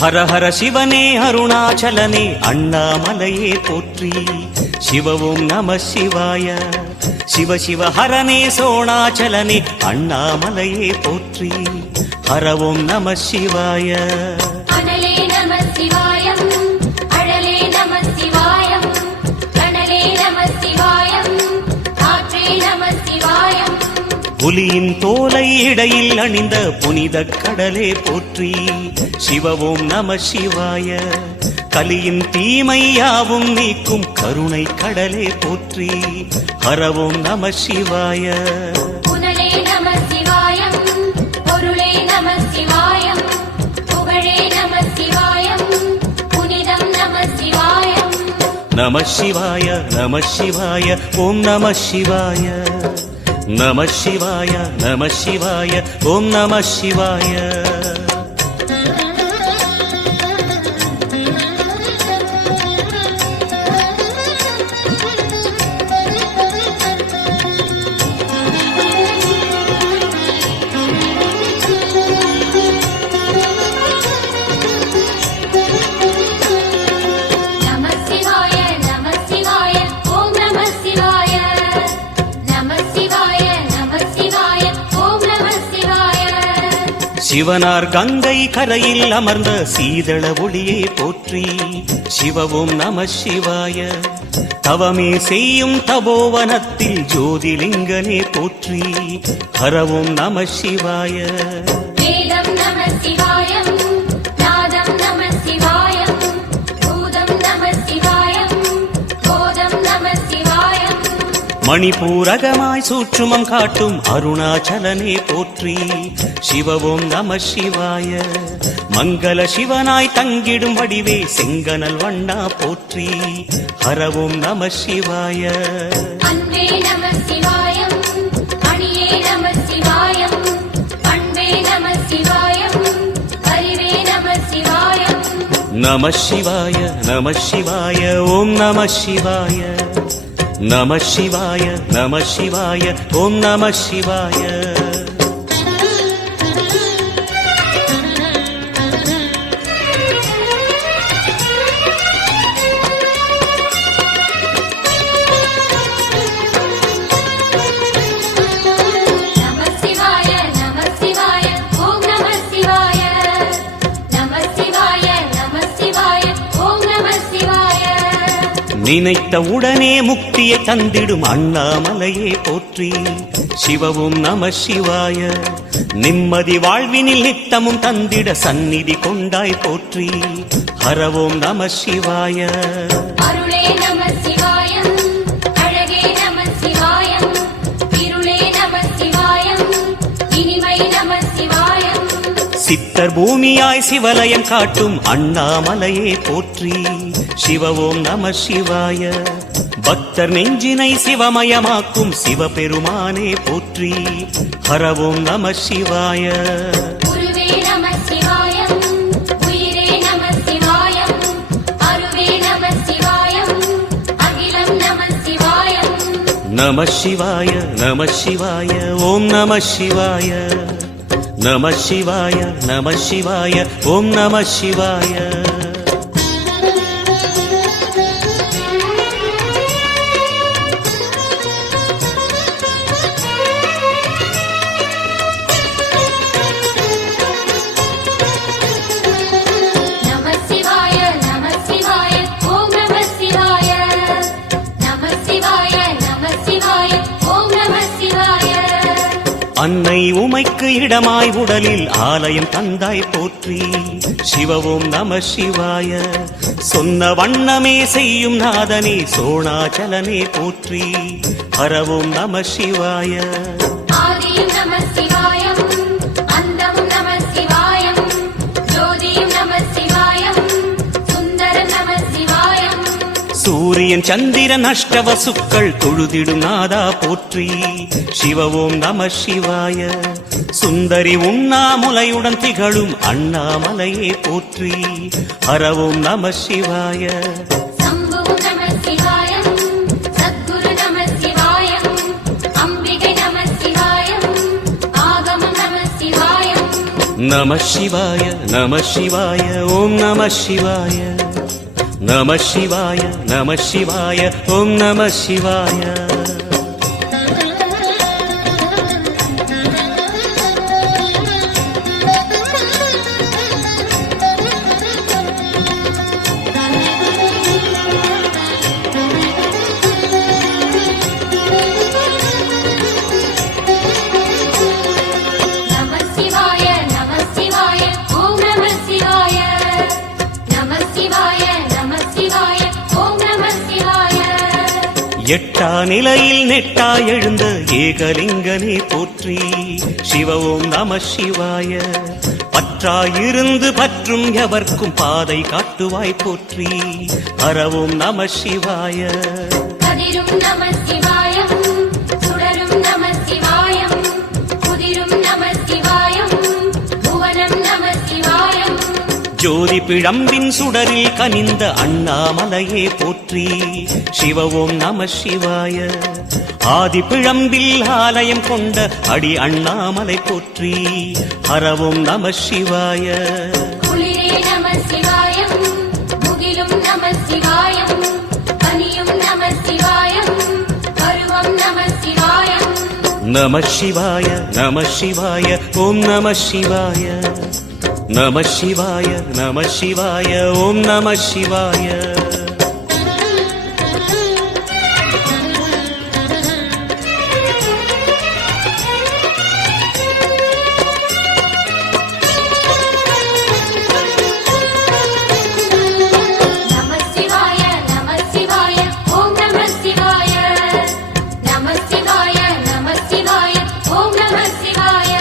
ஹர ஹர சிவனே அருணாச்சலனே அண்ணாமலையே போற்றி. சிவ ஓம் நம சிவாய. சிவ சிவ ஹரனே சோணாச்சலனே அண்ணாமலையே போற்றி. ஹர ஓம் நம சிவாய. அனலே நம சிவாயம், அழலே நம சிவாயம், கனலே நம சிவாயம், காற்றே நம சிவாயம். புலியின் தோலை இடையில் அணிந்த புனித கடலே போற்றி. சிவ ஓம் நம சிவாய. கலியின் தீமையாவும் நீக்கும் கருணை கடலே போற்றி. ஹர ஓம் நம சிவாய. புனலே நம சிவாயம், பொருளே நம சிவாயம், புகழே நம சிவாயம், புனிதம் நம சிவாயம். நம சிவாய நம சிவாய ஓம் நம சிவாய. நம சிவாய நம சிவாய ஓம் நம சிவாய. சிவனார் கங்கை கரையில் அமர்ந்த சீதள ஒளியே போற்றி. சிவ ஓம் நம சிவாய. தவமே செய்யும் தபோவனத்தில் ஜோதிலிங்கனே போற்றி. ஹர ஓம் நம சிவாய. வேதம் நம சிவாயம், நாதம் நம சிவாயம், பூதம் நம சிவாயம், போதம் நம சிவாயம். மணிபூரகமாய் சூற்றுமம் காட்டும் அருணாச்சலனே போற்றி. சிவ ஓம் நம சிவாய. மங்கள சிவனாய் தங்கிடும் வடிவே செங்கனல் வண்ணா போற்றி. ஹர ஓம் நம சிவாய. அன்பே நம சிவாயம், அணியே நம சிவாயம், பண்பே நம சிவாயம், அறிவே நம சிவாயம். நம சிவாய நம சிவாய ஓம் நம சிவாய. நம சிவாய நம சிவாய ஓம் நம சிவாய. நினைத்த உடனே முக்தியை தந்திடும் அண்ணாமலையே போற்றி. சிவ ஓம் நம சிவாய. நிம்மதி வாழ்வினில் நித்தமும் தந்திட சந்நிதி கொண்டாய் போற்றி. ஹர ஓம் நம சிவாய. அருளே நம சிவாயம், அழகே நம சிவாயம், இருளே நம சிவாயம், இனிமை நம சிவாயம். சித்தர் பூமியாய் சிவலயம் காட்டும் அண்ணாமலையே போற்றி. சிவ ஓம் நம சிவாய. பக்தர் நெஞ்சினை சிவமயமாக்கும் சிவபெருமானே போற்றி. ஹர ஓம் நம சிவாய. குருவே நம சிவாயம், உயிரே நம சிவாயம், அருவே நம சிவாயம், அகிலம் நம சிவாயம். நம சிவாய நம சிவாய ஓம் நம சிவாய. நம சிவாய நம சிவாய ஓம் நம சிவாய. அன்னை உமைக்கு இடமாய் உடலில் ஆலயம் தந்தாய் போற்றி. சிவ ஓம் நம சிவாய. சொன்ன வண்ணமே செய்யும் நாதனே சோணாச்சலனே போற்றி. ஹர ஓம் நம சிவாய. ஆதியும் நம சிவாயம், அந்தமும் நம சிவாயம், ஜோதியும் நம சிவாயம், சுந்தரம் நம சிவாயம். சூரியன் சந்திரன் அஷ்டவசுக்கள் தொழுதிடும் நாதா போற்றி. சிவ ஓம் நம சிவாய. சுந்தரி உண்ணாமுலையுடன் திகழும் அண்ணாமலையே போற்றி. ஹர ஓம் நம சிவாய. சம்புவும் நம சிவாயம், சத்குரு நம சிவாயம், அம்பிகை நம சிவாயம், ஆகமம் நம சிவாயம். நம சிவாய நம சிவாய ஓம் நம சிவாய நம சிவாய நம சிவாய ஓம் நம சிவாய நம சிவாய நம சிவாய ஓம் நம சிவாய நம சிவாய நம சிவாய ஓம் நம சிவாய எட்டா நிலையில் நெட்டா எழுந்த ஏகலிங்கனே போற்றி சிவ ஓம் நம சிவாய பற்றாயிருந்து பற்றும் எவர்க்கும் பாதை காட்டுவாய் போற்றி ஹரவோம் நம சிவாய கதிரும் நம சிவாயம் சுடரும் நம சிவாயம் குதிரும் நம சிவாயம் புவனம் நம சிவாயம் ஜோதி பிழம்பின் சுடரில் கனிந்த அண்ணாமலையே போற்றி சிவ ஓம் நம சிவாய ஆதி பிழம்பில் ஆலயம் கொண்ட அடி அண்ணாமலை போற்றி ஹரவோம் நம சிவாய குளிரே நம சிவாயம் முகிலும் நம சிவாயம் பனியும் நம சிவாயம் பருவம் நம சிவாயம் நம சிவாய நம சிவாய ஓம் நம சிவாய நம சிவாய நம சிவாய ஓம் நம சிவாய நம சிவாய நம சிவாய ஓம் நம சிவாய நம சிவாய நம சிவாய ஓம் நம சிவாய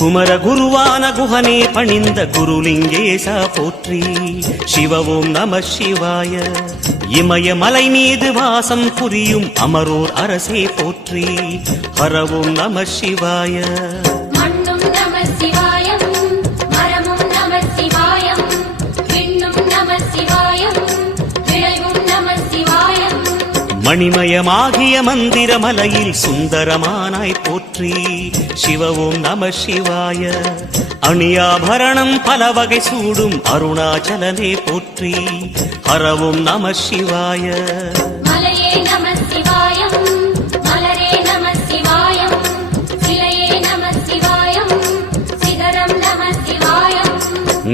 குமர குருவான குஹனே பணிந்த குருலிங்கேசா போற்றி சிவ ஓம் நம சிவாய இமயமலை மீது வாசம் புரியும் அமரோர் அரசே போற்றி ஹரவோம் நம சிவாய மண்ணும் நம சிவாயம் மரமும் நம சிவாயம் விண்ணும் நம சிவாயம் விளைவும் நம சிவாயம் மணிமயமாகிய மந்திரமலையில் சுந்தரமானாய் போற்றி சிவ ஓம் நம சிவாய அணியாபரணம் பல வகை சூடும் அருணாச்சலனே போற்றி ஹரவோம் நம சிவாய மலையே நம சிவாயம் மலரே நம சிவாயம் சிலையே நம சிவாயம் சிகரம் நம சிவாயம்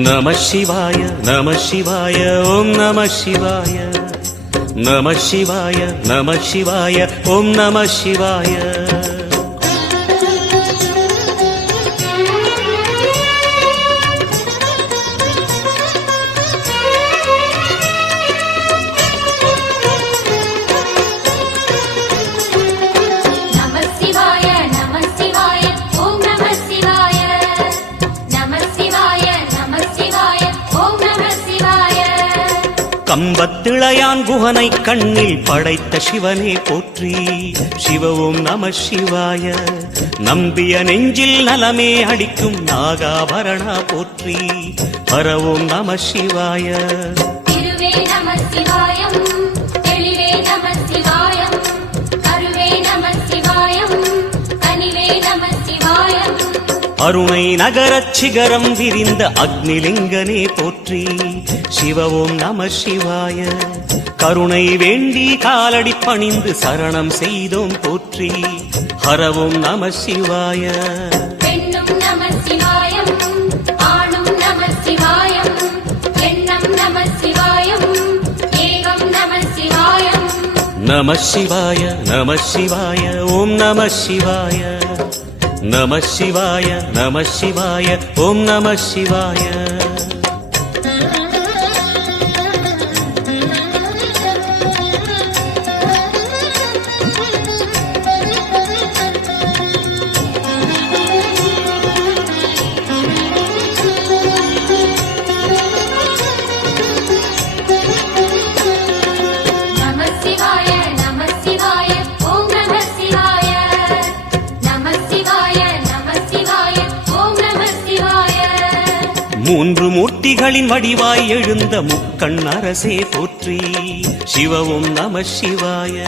நம சிவாய நம சிவாய ஓம் நம சிவாய நம சிவாய நம சிவாய ஓம் நம சிவாய நம சிவாய நம சிவாய ஓம் நம சிவாய நம சிவாய நம சிவாய ஓம் நம சிவாய கம்பத்திளையான் குஹனை கண்ணில் படைத்த சிவனே போற்றி சிவ ஓம் நம சிவாய நம்பிய நெஞ்சில் நலமே அடிக்கும் நாகாபரணா போற்றி ஹரவோம் நம சிவாய திருவே நம சிவாயம் தெளிவே நம சிவாயம் கருவே நம சிவாயம் கனிவே நம சிவாயம் அருணை நகரச் சிகரம் விரிந்த அக்னிலிங்கனே போற்றி சிவ ஓம் நம சிவாய கருணை வேண்டி காலடி பணிந்து சரணம் செய்தோம் போற்றி ஹரவோம் நம சிவாய பெண்ணும் நம சிவாயம் ஆணும் நம சிவாயம் எண்ணம் நம சிவாயம் ஏகம் நம சிவாயம் நம சிவாய நம சிவாய ஓம் நம சிவாய நம சிவாய நம சிவாய ஓம் நம சிவாய நம சிவாய நம சிவாய ஓம் நம சிவாய நம சிவாய நம சிவாய ஓம் நம சிவாய மூன்று மூர்த்திகளின் வடிவாய் எழுந்த முக்கண் அரசே போற்றி. சிவவும் நம சிவாய.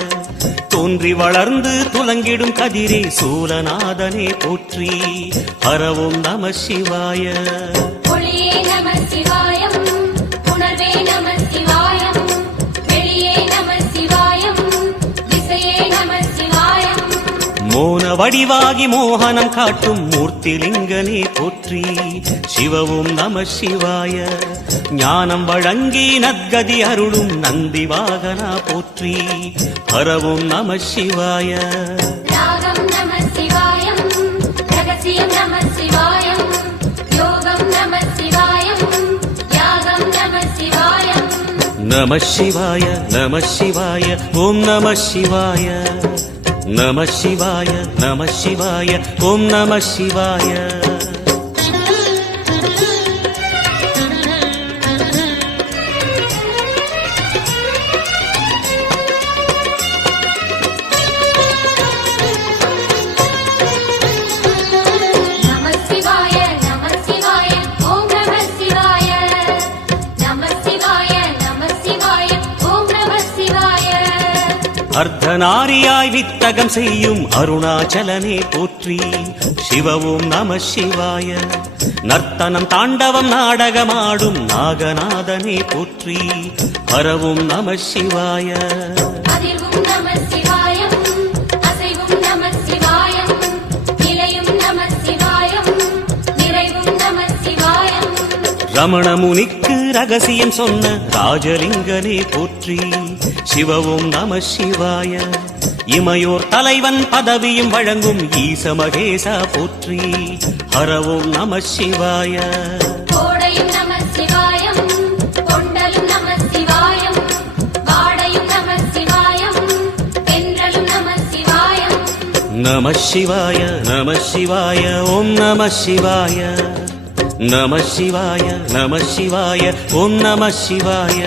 தோன்றி வளர்ந்து துலங்கிடும் கதிரே சூலநாதனே போற்றி. ஹரவும் நம சிவாய. ஒளியே நம சிவாயம், உணர்வே நம சிவாயம், வெளியே நம சிவாயம், திசையே நம சிவாயம். மோன வடிவாகி மோகனம் காட்டும் மூர்த்திலிங்கனே போற்றி. சிவவும் நம சிவாய. ஞானம் வழங்கி நற்கதி அருளும் நந்தி வாகனா போற்றி. ஹரவும் நம சிவாய. ராகம் நம சிவாயம், ரகசியம் நம சிவாயம், யோகம் நம சிவாயம், யாகம் நம சிவாயம். நம சிவாய நம சிவாய ஓம் நம சிவாய. நம சிவாய நம சிவாய ஓம் நம சிவாய. நம சிவாய நம சிவாய ஓம் நம சிவாய. நம சிவாய நம சிவாய ஓம் நம சிவாய. அர்த்தநாரியாய் வித்தகம் செய்யும் அருணாச்சலனே போற்றி. சிவவும் நம சிவாய. நர்த்தனம் தாண்டவம் நாடகமாடும் நாகநாதனே போற்றி. ஹரவும் நம சிவாய. அதிர்வும் நம சிவாயம், அசைவும் நம சிவாயம், நிலையும் நம சிவாயம், நிறைவும் நம சிவாயம். ரமண முனிக்கு ரகசியம் சொன்ன ராஜலிங்கனே போற்றி. சிவவும் நம சிவாய. இமையோர் தலைவன் பதவியும் வழங்கும் ஈச மகேசா போற்றி. ஹரவும் நம சிவாய. கோடையும் நம சிவாயம், கொண்டலும் நம சிவாயம், வாடையும் நம சிவாயம், தென்றலும் நம சிவாயம். நம சிவாய நம சிவாய ஓம் நம சிவாய. நம சிவாய நம சிவாய ஓம் நம சிவாய.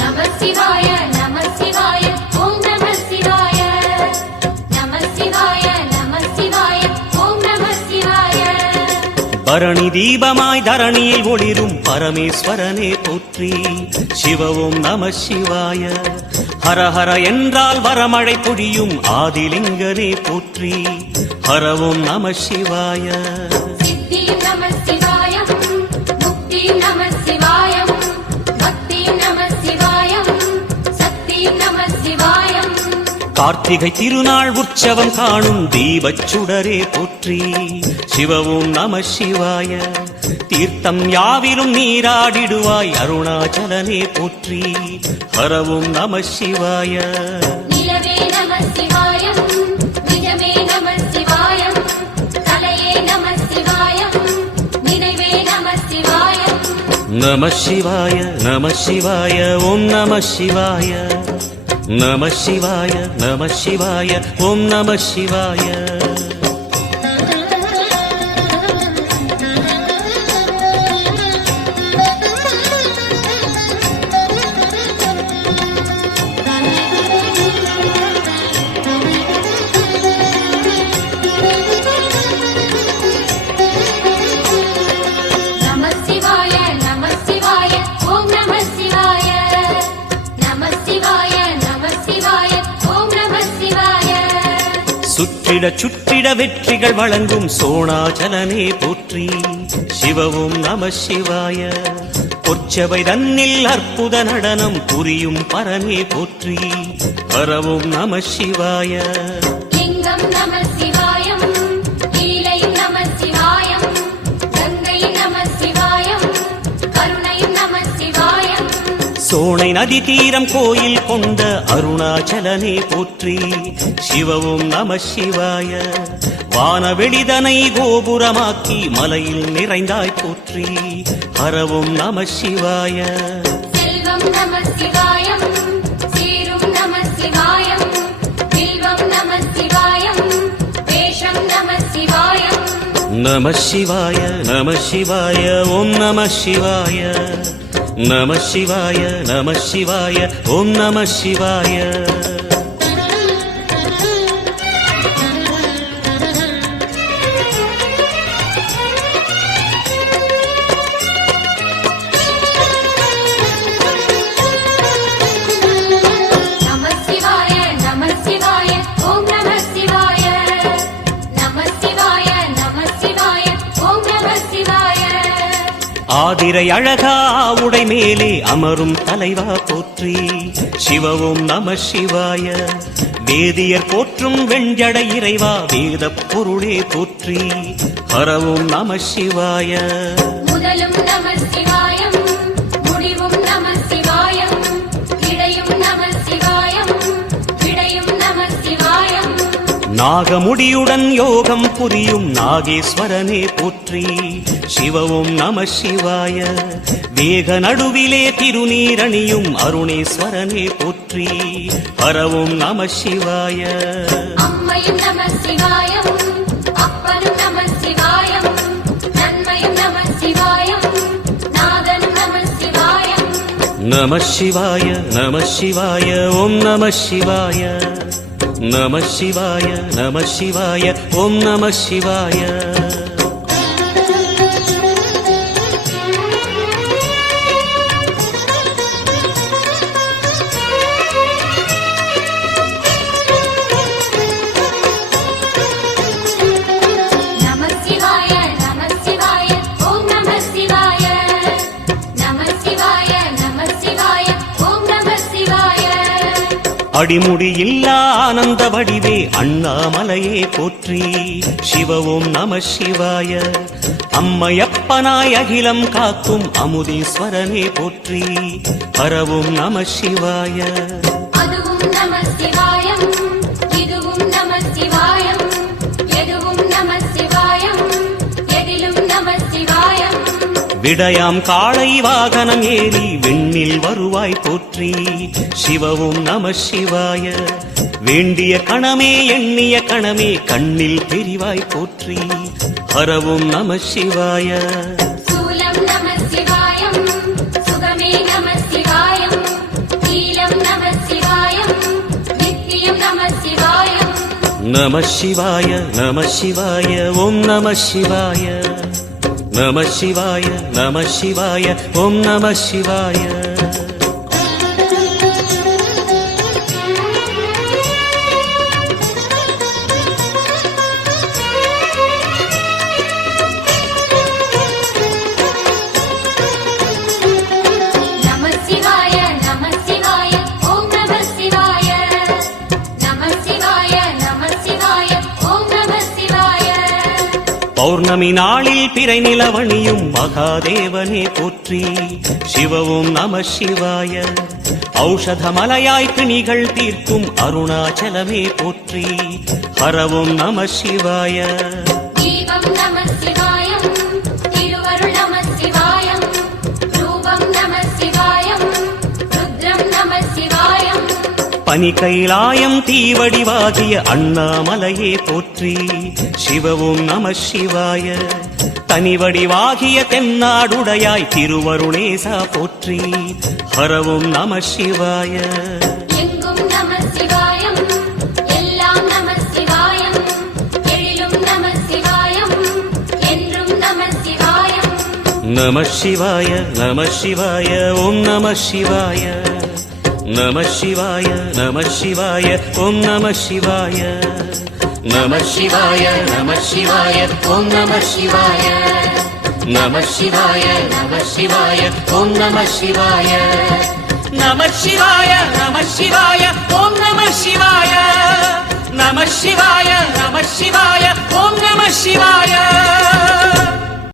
நம சிவாய நம சிவாய ஓம் நம சிவாய. நம சிவாய நம சிவாய ஓம் நம சிவாய. பரணி தீபமாய் தரணியில் ஒளிரும் பரமேஸ்வரனே போற்றி. சிவவும் நம சிவாய. ஹரஹர என்றால் வரமழை பொழியும் ஆதிலிங்கனே போற்றி. ஹரவும் நம சிவாய. சித்தியும் நம சிவாயம், முக்தியும் நம சிவாயம், பக்தியும் நம சிவாயம், சக்தியும் நம சிவாயம். கார்த்திகை திருநாள் உற்சவம் காணும் தீபச் சுடரே போற்றி. சிவவும் நம சிவாய. தீர்த்தம் யாவிலும் நீராடிடுவாய் அருணாச்சலனே போற்றி. ஹரவும் நம சிவாய. நிலவே நம சிவாயம், நிஜமே நம சிவாயம், கலையே நம சிவாயம், நினைவே நம சிவாயம். நம சிவாய நம சிவாய ஓம் நம சிவாய. நம சிவாய நம சிவாய ஓம் நம சிவாய. நம சிவாய நம சிவாய ஓம் நம சிவாய. நம சிவாய நம சிவாய ஓம் நம சிவாய. சுற்றிட சுற்றிட வெற்றிகள் வழங்கும் சோணாச்சலனே போற்றி. சிவவும் நம சிவாய. பொற்சபை தன்னில் அற்புத நடனம் புரியும் பரமே போற்றி. ஹரவும் நம சிவாய. லிங்கம் நம சிவாயம், லீலையும் நம சிவாயம், கங்கையும் நம சிவாயம், கருணையும் நம சிவாயம். சோனை நதி தீரம் கோயில் கொண்ட அருணாச்சலனே போற்றி. சிவவும் நம சிவாய. வானவெளிதனை கோபுரமாக்கி மலையில் நிறைந்தாய் போற்றி. ஹரவும் நம சிவாய. செல்வம் நம சிவாயம், சீரும் நம சிவாயம், வில்வம் நம சிவாயம், வேஷம் நம சிவாயம். நம சிவாய நம சிவாய ஓம் நம சிவாய நம சிவாய நம சிவாய ஓம் நம சிவாய நம சிவாய நம சிவாய ஓம் நம சிவாய நம சிவாய நம சிவாய ஓம் நம சிவாய ஆதிரை அழகா உடை மேலே அமரும் தலைவா போற்றி சிவவும் நம சிவாய வேதியர் போற்றும் வெண்ஜடை இறைவா வேத பொருளே போற்றி ஹரவும் நம சிவாய முதலும் நம சிவாயம் முடிவும் நம சிவாயம் இடையும் நம சிவாயம் விடையும் நம சிவாயம் நாகமுடியுடன் யோகம் புரியும் நாகேஸ்வரனே போற்றி சிவவும் நம சிவாய வேக நடுவிலே திருநீரணியும் அருணேஸ்வரனே போற்றி ஹரவும் நம சிவாய அம்மையும் நம சிவாயம் அப்பனும் நம சிவாயம் நன்மையும் நம சிவாயம் நாதனும் நம சிவாயம் நம சிவாய நம சிவாய ஓம் நம சிவாய நம சிவாய நம சிவாய ஓம் நம சிவாய நம சிவாய நம சிவாய ஓம் நம சிவாய நம சிவாய நம சிவாய ஓம் நம சிவாய அடிமுடியில்லா ஆனந்த வடிவே அண்ணாமலையே போற்றி சிவவும் நம சிவாய அம்மையப்பனாய் அகிலம் காக்கும் அமுதீஸ்வரனே போற்றி ஹரவும் நம சிவாய அதுவும் நம சிவாயம் இதுவும் நம சிவாயம் எதுவும் நம சிவாயம் எதிலும் நம சிவாயம் விடயாம் காளை வாகனம் ஏறி விண்ணில் வருவாய் போற்றி சிவவும் நம சிவாய வேண்டிய கணமே எண்ணிய கணமே கண்ணில் தெரிவாய் போற்றி ஹரவும் நம சிவாய சூலம் நம சிவாயம் சுகமே நம சிவாயம் நீலம் நம சிவாயம் நித்தியம் நம சிவாயம் நம சிவாய நம சிவாய ஓம் நம சிவாய நம சிவாய நம சிவாய ஓம் நம சிவாய நம சிவாய நம சிவாய ஓம் நம சிவாய நம சிவாய நம சிவாய ஓம் நம சிவாய பௌர்ணமி நாளில் பிறை நிலவணியும் மகாதேவனே போற்றி சிவவும் நம சிவாய ஔஷதமலையாய் பிணிகள் தீர்க்கும் அருணாச்சலமே போற்றி ஹரவும் நம சிவாய தீபம் நம சிவாயம் திருவருள் நம சிவாயம் ரூபம் நம சிவாயம் ருத்ரம் நம சிவாயம் பனி கைலாயம் தீவடிவாகிய அண்ணாமலையே போற்றி சிவவும் நம சிவாய தனிவடிவாகிய தென்னாடுடையாய் திருவருணேசா போற்றி ஹரவும் நம சிவாய எங்கும் நம சிவாயம் எல்லாம் நம சிவாயம் எழிலும் நம சிவாயம் என்றும் நம சிவாயம் நம சிவாய நம சிவாய ஓம் நம சிவாய நம சிவாய நம சிவாய ஓம் நம சிவாய நம சிவாய நம சிவாய ஓம் நம சிவாய நம சிவாய நம சிவாய ஓம் நம சிவாய நம சிவாய நம சிவாய ஓம் நம சிவாய நம சிவாய நம சிவாய ஓம் நம சிவாய